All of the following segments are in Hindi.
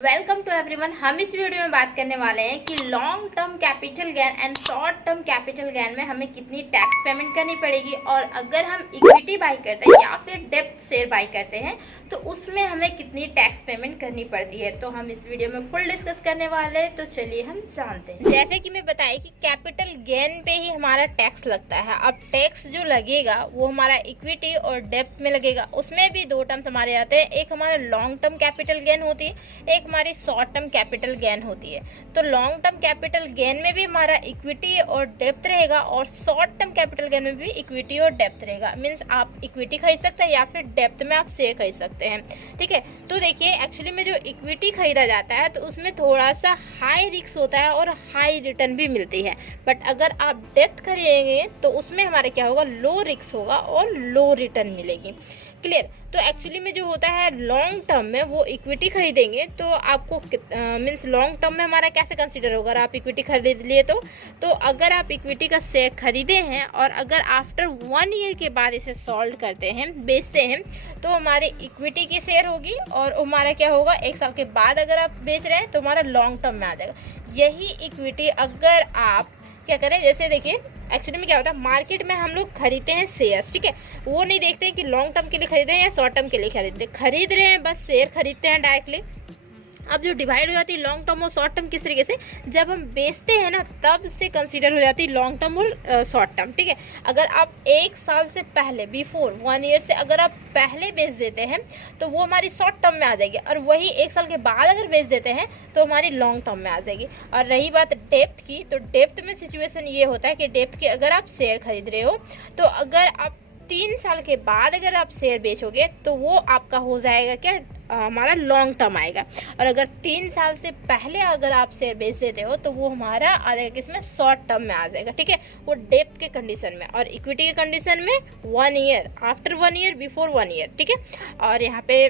Welcome to everyone. हम इस वीडियो में बात करने वाले हैं कि long term capital gain and short term capital gain में हमें कितनी टैक्स पेमेंट करनी पड़ेगी, और अगर हम इक्विटी बाई करते हैं या फिर डेप्थ शेयर बाई करते हैं तो उसमें हमें कितनी टैक्स पेमेंट करनी पड़ती है। तो हम इस वीडियो में फुल डिस्कस करने वाले हैं, तो चलिए हम जानते हैं। जैसे कि मैं बताई कि कैपिटल गेन पे ही हमारा टैक्स लगता है। अब टैक्स जो लगेगा वो हमारा इक्विटी और डेप्थ में लगेगा। उसमें भी दो टर्म्स हमारे आते हैं, एक हमारा लॉन्ग टर्म कैपिटल गेन होती है, एक हमारी शॉर्ट टर्म कैपिटल गेन होती है। तो लॉन्ग टर्म कैपिटल गेन में भी हमारा इक्विटी और डेप्थ रहेगा, और शॉर्ट टर्म कैपिटल गेन में भी इक्विटी और डेप्थ रहेगा। मींस आप इक्विटी खरीद सकते हैं या फिर डेप्थ में आप शेयर खरीद सकते हैं। ठीक है, तो देखिए एक्चुअली में जो इक्विटी खरीदा जाता है तो उसमें थोड़ा सा हाई रिस्क होता है और हाई रिटर्न भी मिलती है। बट अगर आप डेप्थ खरीदेंगे तो उसमें हमारे क्या होगा, लो रिस्क होगा और लो रिटर्न मिलेगी। क्लियर। तो एक्चुअली में जो होता है लॉन्ग टर्म में वो इक्विटी खरीदेंगे तो आपको मीन्स लॉन्ग टर्म में हमारा कैसे कंसीडर होगा। अगर आप इक्विटी खरीद लिए तो अगर आप इक्विटी का शेयर खरीदे हैं और अगर आफ्टर 1 ईयर के बाद इसे सॉल्व करते हैं, बेचते हैं, तो हमारी इक्विटी की शेयर होगी, और हमारा क्या होगा, 1 साल के बाद अगर आप बेच रहे हैं तो हमारा लॉन्ग टर्म में आ जाएगा। यही इक्विटी अगर आप क्या करें, जैसे देखिए एक्चुअली में क्या होता है, मार्केट में हम लोग खरीदते हैं शेयर्स। ठीक है, वो नहीं देखते हैं कि लॉन्ग टर्म के लिए खरीदे हैं या शॉर्ट टर्म के लिए खरीद रहे हैं, बस शेयर खरीदते हैं डायरेक्टली। अब जो डिवाइड हो जाती है लॉन्ग टर्म और शॉर्ट टर्म किस तरीके से, जब हम बेचते हैं ना तब से कंसीडर हो जाती है लॉन्ग टर्म और शॉर्ट टर्म। ठीक है, अगर आप 1 साल से पहले, बिफोर 1 ईयर से अगर आप पहले बेच देते हैं तो वो हमारी शॉर्ट टर्म में आ जाएगी, और वही 1 साल के बाद अगर बेच देते हैं तो हमारी लॉन्ग टर्म में आ जाएगी। और रही बात डेप्थ की, तो डेप्थ में सिचुएशन ये होता है कि डेप्थ के अगर आप शेयर खरीद रहे हो तो अगर आप 3 साल के बाद अगर आप शेयर बेचोगे तो वो आपका हो जाएगा क्या, हमारा लॉन्ग टर्म आएगा। और अगर 3 साल से पहले अगर आप शेयर बेच देते हो तो वो हमारा आ जाएगा किसमें, शॉर्ट टर्म में आ जाएगा। ठीक है, वो डेप्थ के कंडीशन में, और इक्विटी के कंडीशन में 1 year, after 1 year, before 1 year. ठीक है, और यहाँ पे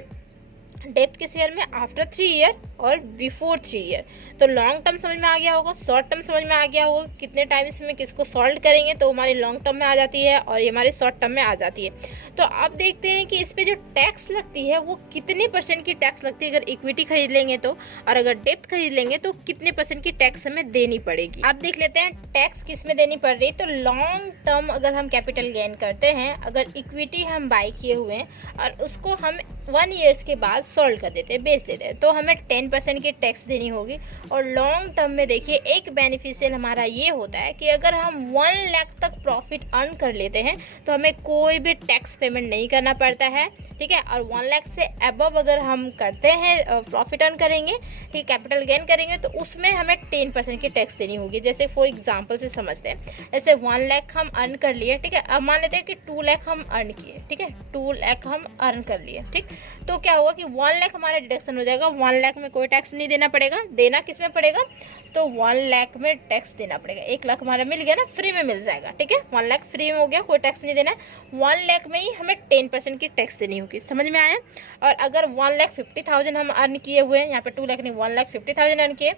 डेप्थ के शेयर में आफ्टर 3 ईयर और बिफोर 3 ईयर। तो लॉन्ग टर्म समझ में आ गया होगा, शॉर्ट टर्म समझ में आ गया होगा, कितने टाइम इसमें किसको सॉल्व करेंगे तो हमारी लॉन्ग टर्म में आ जाती है और ये हमारी शॉर्ट टर्म में आ जाती है। तो आप देखते हैं कि इस पे जो टैक्स लगती है वो कितने % की टैक्स लगती है अगर इक्विटी खरीद लेंगे तो, और अगर डेप्थ खरीद लेंगे तो कितने % की टैक्स हमें देनी पड़ेगी। अब देख लेते हैं टैक्स किस में देनी पड़ रही है। तो लॉन्ग टर्म अगर हम कैपिटल गेन करते हैं, अगर इक्विटी हम बाई किए हुए हैं और उसको हम 1 ईयर्स के बाद सोल्ड कर देते हैं, बेच देते हैं, तो हमें 10% की टैक्स देनी होगी। और लॉन्ग टर्म में देखिए एक बेनिफिशियल हमारा ये होता है कि अगर हम 1 लाख तक प्रॉफिट अर्न कर लेते हैं तो हमें कोई भी टैक्स पेमेंट नहीं करना पड़ता है। ठीक है, और 1 लाख से अबव अगर हम करते हैं, प्रॉफिट अर्न करेंगे, ठीक, कैपिटल गेन करेंगे, तो उसमें हमें 10% की टैक्स देनी होगी। जैसे फॉर एग्जाम्पल से समझते हैं, जैसे 1 लाख हम अर्न कर लिए, ठीक है, अब मान लेते हैं कि 2 लाख हम अर्न किए, ठीक है, 2 लाख हम अर्न कर लिए, ठीक, तो क्या होगा कि 1 लाख हमारा डिडक्शन हो जाएगा। 1 लाख में कोई टैक्स नहीं देना पड़ेगा। देना किस में पड़ेगा, तो 1 लाख में टैक्स देना पड़ेगा। 1 लाख हमारा मिल गया ना, फ्री में मिल जाएगा। ठीक है, 1 लाख फ्री में हो गया, कोई टैक्स नहीं देना है। 1 लाख में ही हमें 10% की टैक्स देनी होगी। समझ में आया। और अगर 1,50,000 हम अर्न किए हुए हैं, यहाँ पे 2 लाख नहीं, 1,50,000 अर्न किए,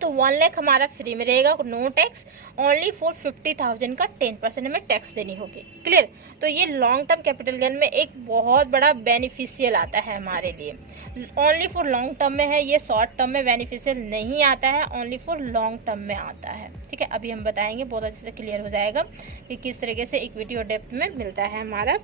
तो 1 लाख हमारा फ्री में रहेगा, नो टैक्स। ओनली फॉर 50,000 का 10% हमें टैक्स देनी होगी। क्लियर। तो ये लॉन्ग टर्म कैपिटल गेन में एक बहुत बड़ा बेनिफिशियल आता है हमारे लिए। ओनली फॉर लॉन्ग टर्म में है ये, शॉर्ट टर्म में बेनिफिशियल नहीं आता है, ओनली फॉर लॉन्ग टर्म में आता है। ठीक है, अभी हम बताएंगे, बहुत अच्छे से क्लियर हो जाएगा कि किस तरीके से इक्विटी और डेप्थ में मिलता है हमारा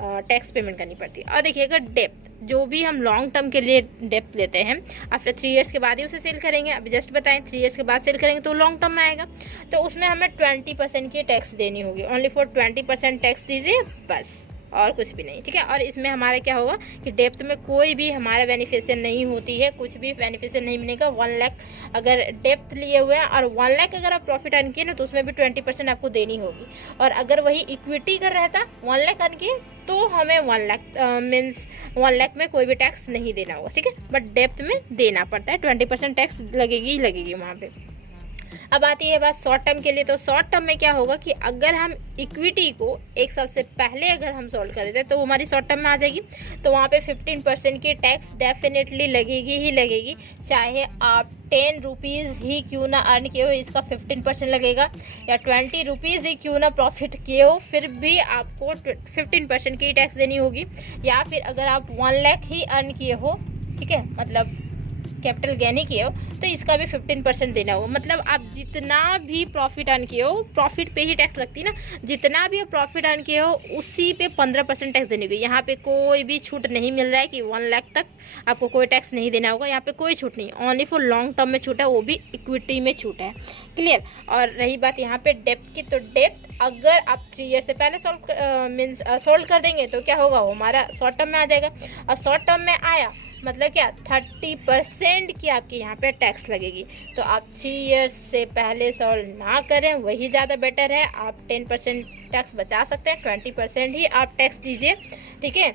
टैक्स पेमेंट करनी पड़ती है। और देखिए अगर डेप्थ, जो भी हम लॉन्ग टर्म के लिए डेप्थ लेते हैं, आफ्टर 3 ईयर्स के बाद ही उसे सेल करेंगे। अभी जस्ट बताएं 3 ईयर्स के बाद सेल करेंगे तो लॉन्ग टर्म में आएगा, तो उसमें हमें 20% की टैक्स देनी होगी। ओनली फॉर 20% टैक्स दीजिए, बस और कुछ भी नहीं। ठीक है, और इसमें हमारा क्या होगा कि डेप्थ में कोई भी हमारा बेनिफिशियल नहीं होती है, कुछ भी बेनिफिशियल नहीं मिलेगा। 1 लाख अगर डेप्थ लिए हुए हैं और 1 लाख अगर आप प्रॉफिट अर्न किए ना तो उसमें भी 20% आपको देनी होगी। और अगर वही इक्विटी कर रहता 1 लाख अर्न किए तो हमें 1 लाख मीन्स 1 लाख में कोई भी टैक्स नहीं देना होगा। ठीक है, बट डेप्थ में देना पड़ता है, 20% टैक्स लगेगी ही लगेगी वहाँ पे। अब आती है बात शॉर्ट टर्म के लिए। तो शॉर्ट टर्म में क्या होगा कि अगर हम इक्विटी को 1 साल से पहले अगर हम सोल्व कर देते हैं तो हमारी शॉर्ट टर्म में आ जाएगी, तो वहाँ पे 15% की टैक्स डेफिनेटली लगेगी ही लगेगी। चाहे आप 10 रुपीज़ ही क्यों ना अर्न किए हो, इसका 15% लगेगा, या 20 रुपीज़ ही क्यों ना प्रॉफिट किए हो, फिर भी आपको 15% की टैक्स देनी होगी। या फिर अगर आप 1 लाख ही अर्न किए हो, ठीक है, मतलब कैपिटल गेन ही किए हो तो इसका भी 15% देना होगा। मतलब आप जितना भी प्रॉफिट अर्न किए हो, प्रॉफिट पे ही टैक्स लगती है ना, जितना भी आप प्रॉफिट अर्न किए हो उसी पे 15% टैक्स देने होगी। यहाँ पे कोई भी छूट नहीं मिल रहा है कि 1 लाख तक आपको कोई टैक्स नहीं देना होगा, यहाँ पे कोई छूट नहीं, ओनली फॉर लॉन्ग टर्म में छूट है, वो भी इक्विटी में छूट है। क्लियर। और रही बात यहाँ पे डेप्थ की, तो डेप्थ अगर आप 3 ईयर से पहले सोल्ड कर देंगे तो क्या होगा, वो हमारा शॉर्ट टर्म में आ जाएगा। और शॉर्ट टर्म में आया मतलब क्या, 30% की आपकी यहाँ पे टैक्स लगेगी। तो आप 3 ईयर्स से पहले सोल्ड ना करें, वही ज़्यादा बेटर है। आप 10% टैक्स बचा सकते हैं, 20% ही आप टैक्स दीजिए, ठीक है।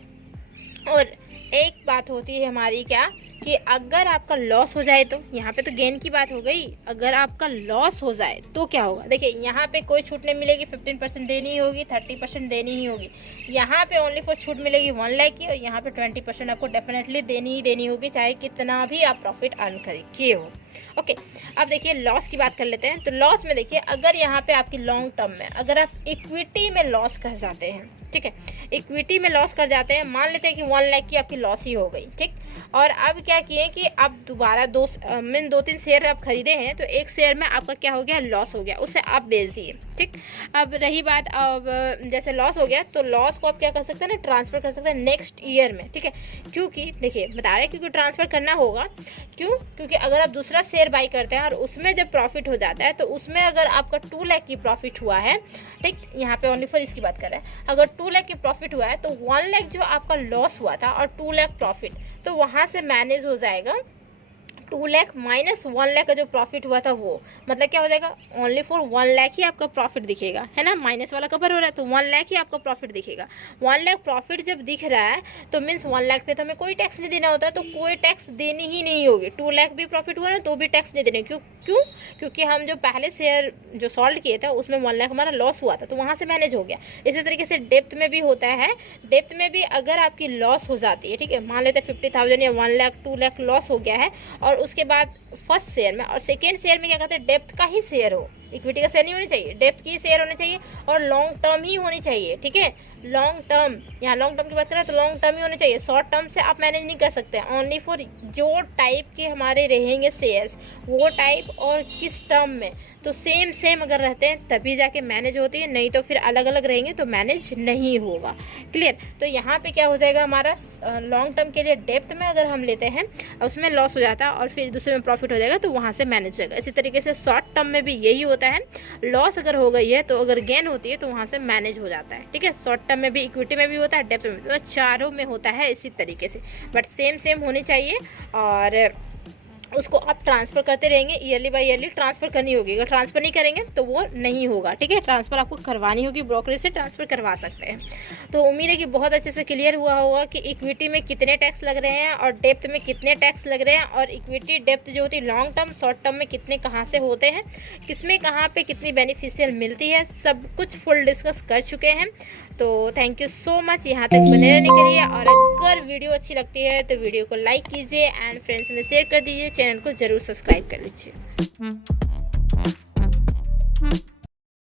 और एक बात होती है हमारी क्या, कि अगर आपका लॉस हो जाए, तो यहाँ पे तो गेन की बात हो गई, अगर आपका लॉस हो जाए तो क्या होगा। देखिए यहाँ पे कोई छूट नहीं मिलेगी, 15% देनी ही होगी, 30% देनी ही होगी। यहाँ पे ओनली फॉर छूट मिलेगी 1 लाख की, और यहाँ पे 20% आपको डेफिनेटली देनी ही देनी होगी, चाहे कितना भी आप प्रॉफिट अर्न किए हो। ओके, अब देखिए लॉस की बात कर लेते हैं। तो लॉस में देखिए, अगर यहाँ पे आपकी लॉन्ग टर्म में अगर आप इक्विटी में लॉस कर जाते हैं, ठीक है, इक्विटी में लॉस कर जाते हैं, मान लेते हैं कि 1 लाख की आपकी लॉस ही हो गई, ठीक। और अब क्या किए कि आप दोबारा 2-3 शेयर आप खरीदे हैं, तो एक शेयर में आपका क्या हो गया, लॉस हो गया, उसे आप बेच दिए, ठीक। अब रही बात, अब जैसे लॉस हो गया तो लॉस को आप क्या कर सकते हैं ना, ट्रांसफ़र कर सकते हैं नेक्स्ट ईयर में, ठीक है। क्योंकि देखिए बता रहे हैं, क्योंकि ट्रांसफ़र करना होगा, क्योंकि अगर आप दूसरा शेयर बाई करते हैं और उसमें जब प्रॉफिट हो जाता है, तो उसमें अगर आपका 2 लाख की प्रॉफिट हुआ है, ठीक, यहाँ पे ओनली फॉर इसकी बात कर रहे हैं, अगर 2 लाख की प्रॉफिट हुआ है तो 1 लाख जो आपका लॉस हुआ था और 2 लाख प्रॉफिट, तो वहाँ से मैनेज हो जाएगा 2 लाख माइनस 1 लाख का जो प्रॉफिट हुआ था वो, मतलब क्या हो जाएगा, ओनली फॉर 1 लाख ही आपका प्रॉफिट दिखेगा, है ना, माइनस वाला कवर हो रहा है तो 1 लाख ही आपका प्रॉफिट दिखेगा। 1 लाख प्रॉफिट जब दिख रहा है तो मीन्स 1 लाख पे तो हमें कोई टैक्स नहीं देना होता है, तो कोई टैक्स देनी ही नहीं होगी। 2 लाख भी प्रॉफिट हुआ ना तो भी टैक्स नहीं देने, क्योंकि हम जो पहले शेयर जो सॉल्व किए थे उसमें 1 लाख हमारा लॉस हुआ था, तो वहाँ से मैनेज हो गया। इसी तरीके से डेप्थ में भी होता है, डेप्थ में भी अगर आपकी लॉस हो जाती है, ठीक है, मान लेते हैं 50,000 या 1 लाख 2 लाख लॉस हो गया है, और उसके बाद फर्स्ट शेयर में और सेकेंड शेयर में क्या कहते हैं, डेप्थ का ही शेयर हो, इक्विटी का शेयर नहीं होनी चाहिए, डेप्थ की शेयर होनी चाहिए, और लॉन्ग टर्म ही होनी चाहिए, ठीक है। लॉन्ग टर्म, यहाँ लॉन्ग टर्म की बात करें तो लॉन्ग टर्म ही होनी चाहिए, शॉर्ट टर्म से आप मैनेज नहीं कर सकते। ओनली फॉर जो टाइप के हमारे रहेंगे शेयर्स, वो टाइप और किस टर्म में, तो सेम अगर रहते हैं तभी जाके मैनेज होती है, नहीं तो फिर अलग अलग रहेंगे तो मैनेज नहीं होगा। क्लियर। तो यहाँ पे क्या हो जाएगा हमारा, लॉन्ग टर्म के लिए डेप्थ में अगर हम लेते हैं उसमें लॉस हो जाता है और फिर दूसरे में प्रॉफिट हो जाएगा, तो वहाँ से मैनेज हो जाएगा। इसी तरीके से शॉर्ट टर्म में भी यही होता है, लॉस अगर हो गई है तो अगर गेन होती है तो वहाँ से मैनेज हो जाता है, ठीक है। शॉर्ट टर्म में भी, इक्विटी में भी होता है, डेप्थ में भी, तो चारों में होता है इसी तरीके से, बट सेम होनी चाहिए। और उसको आप ट्रांसफ़र करते रहेंगे, ईयरली बाय ईयरली ट्रांसफ़र करनी होगी। अगर ट्रांसफ़र नहीं करेंगे तो वो नहीं होगा, ठीक है। ट्रांसफ़र आपको करवानी होगी, ब्रोकरेज से ट्रांसफ़र करवा सकते हैं। तो उम्मीद है कि बहुत अच्छे से क्लियर हुआ होगा कि इक्विटी में कितने टैक्स लग रहे हैं और डेप्थ में कितने टैक्स लग रहे हैं, और इक्विटी डेप्थ जो होती है लॉन्ग टर्म शॉर्ट टर्म में कितने कहाँ से होते हैं, किसमें कहाँ पे कितनी बेनिफिशियल मिलती है, सब कुछ फुल डिस्कस कर चुके हैं। तो थैंक यू सो मच यहाँ तक बने रहने के लिए। और अगर वीडियो अच्छी लगती है तो वीडियो को लाइक कीजिए एंड फ्रेंड्स में शेयर कर दीजिए, चैनल को जरूर सब्सक्राइब कर लीजिए।